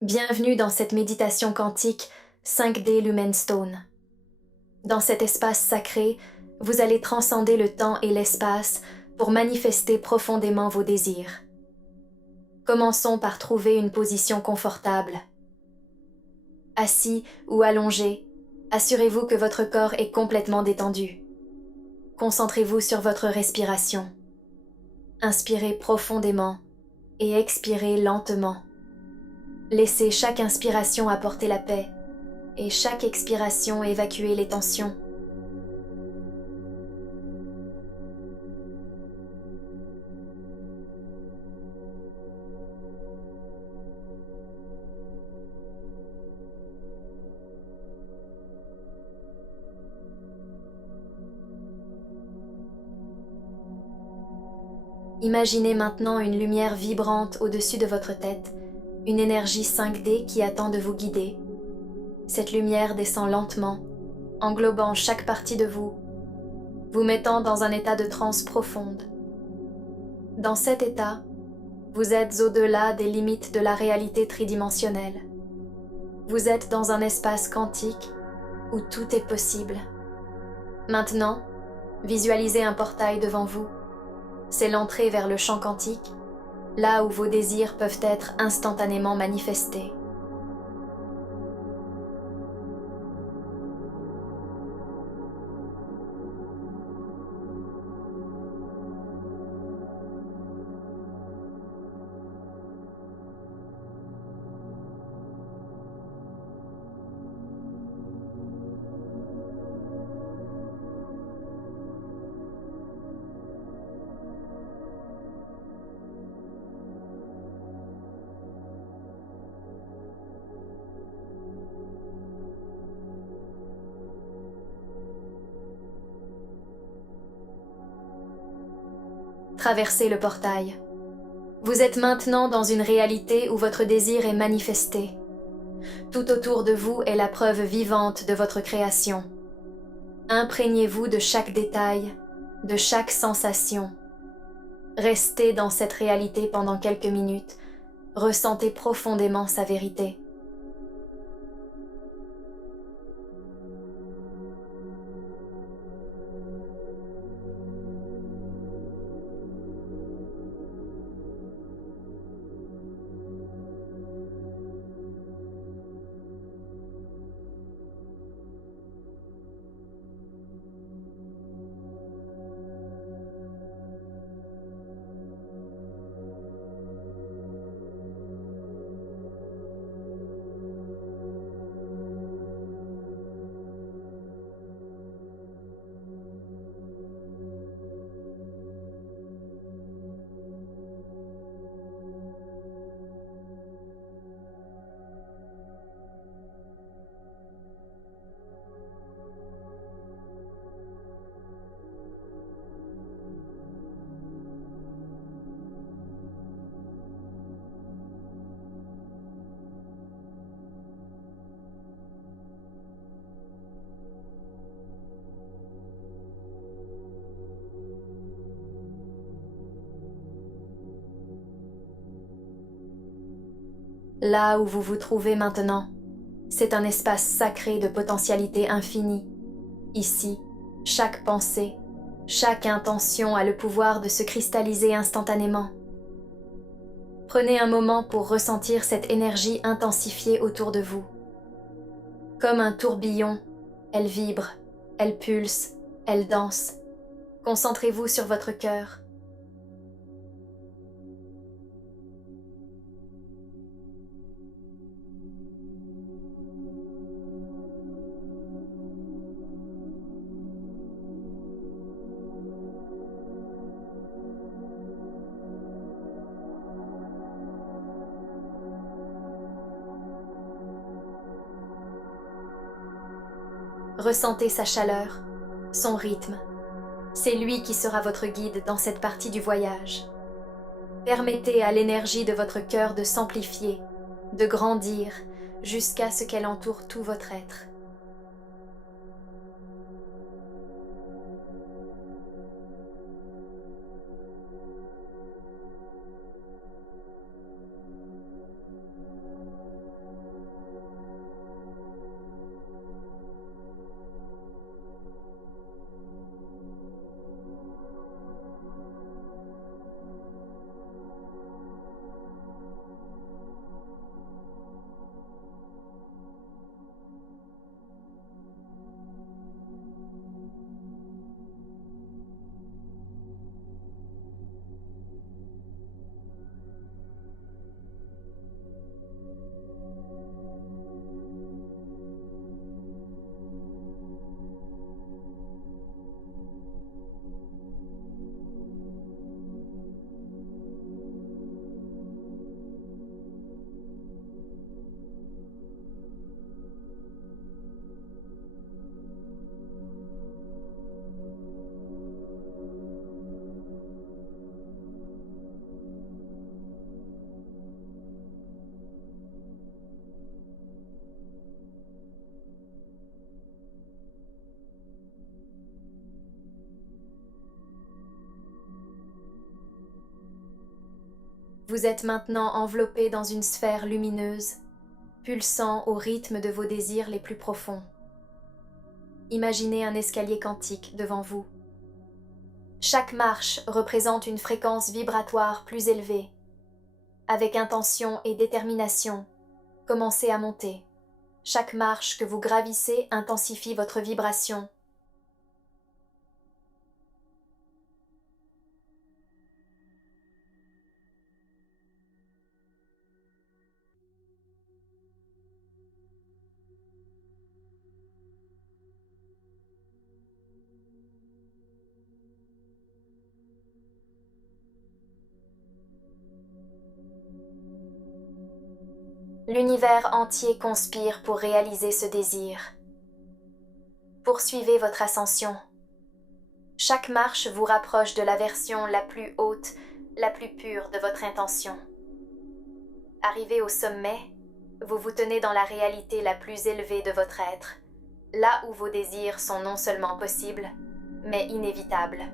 Bienvenue dans cette méditation quantique 5D Lumenstone. Dans cet espace sacré, vous allez transcender le temps et l'espace pour manifester profondément vos désirs. Commençons par trouver une position confortable. Assis ou allongé, assurez-vous que votre corps est complètement détendu. Concentrez-vous sur votre respiration. Inspirez profondément et expirez lentement. Laissez chaque inspiration apporter la paix et chaque expiration évacuer les tensions. Imaginez maintenant une lumière vibrante au-dessus de votre tête, une énergie 5D qui attend de vous guider. Cette lumière descend lentement, englobant chaque partie de vous, vous mettant dans un état de transe profonde. Dans cet état, vous êtes au-delà des limites de la réalité tridimensionnelle. Vous êtes dans un espace quantique où tout est possible. Maintenant, visualisez un portail devant vous. C'est l'entrée vers le champ quantique, là où vos désirs peuvent être instantanément manifestés. Traversez le portail. Vous êtes maintenant dans une réalité où votre désir est manifesté. Tout autour de vous est la preuve vivante de votre création. Imprégnez-vous de chaque détail, de chaque sensation. Restez dans cette réalité pendant quelques minutes. Ressentez profondément sa vérité. Là où vous vous trouvez maintenant, c'est un espace sacré de potentialité infinie. Ici, chaque pensée, chaque intention a le pouvoir de se cristalliser instantanément. Prenez un moment pour ressentir cette énergie intensifiée autour de vous. Comme un tourbillon, elle vibre, elle pulse, elle danse. Concentrez-vous sur votre cœur. Ressentez sa chaleur, son rythme. C'est lui qui sera votre guide dans cette partie du voyage. Permettez à l'énergie de votre cœur de s'amplifier, de grandir, jusqu'à ce qu'elle entoure tout votre être. Vous êtes maintenant enveloppé dans une sphère lumineuse, pulsant au rythme de vos désirs les plus profonds. Imaginez un escalier quantique devant vous. Chaque marche représente une fréquence vibratoire plus élevée. Avec intention et détermination, commencez à monter. Chaque marche que vous gravissez intensifie votre vibration. L'univers entier conspire pour réaliser ce désir. Poursuivez votre ascension. Chaque marche vous rapproche de la version la plus haute, la plus pure de votre intention. Arrivé au sommet, vous vous tenez dans la réalité la plus élevée de votre être, là où vos désirs sont non seulement possibles, mais inévitables.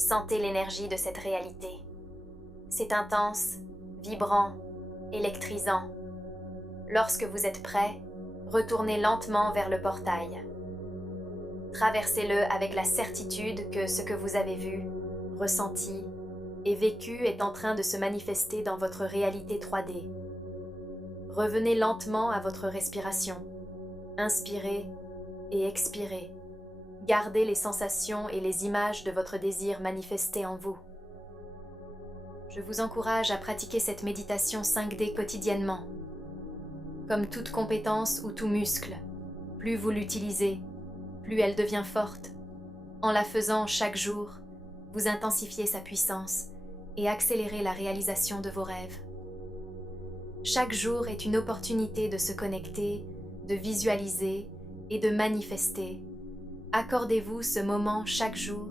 Sentez l'énergie de cette réalité. C'est intense, vibrant, électrisant. Lorsque vous êtes prêt, retournez lentement vers le portail. Traversez-le avec la certitude que ce que vous avez vu, ressenti et vécu est en train de se manifester dans votre réalité 3D. Revenez lentement à votre respiration. Inspirez et expirez. Gardez les sensations et les images de votre désir manifestés en vous. Je vous encourage à pratiquer cette méditation 5D quotidiennement. Comme toute compétence ou tout muscle, plus vous l'utilisez, plus elle devient forte. En la faisant chaque jour, vous intensifiez sa puissance et accélérez la réalisation de vos rêves. Chaque jour est une opportunité de se connecter, de visualiser et de manifester. Accordez-vous ce moment chaque jour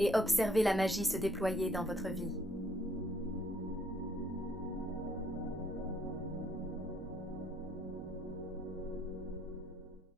et observez la magie se déployer dans votre vie.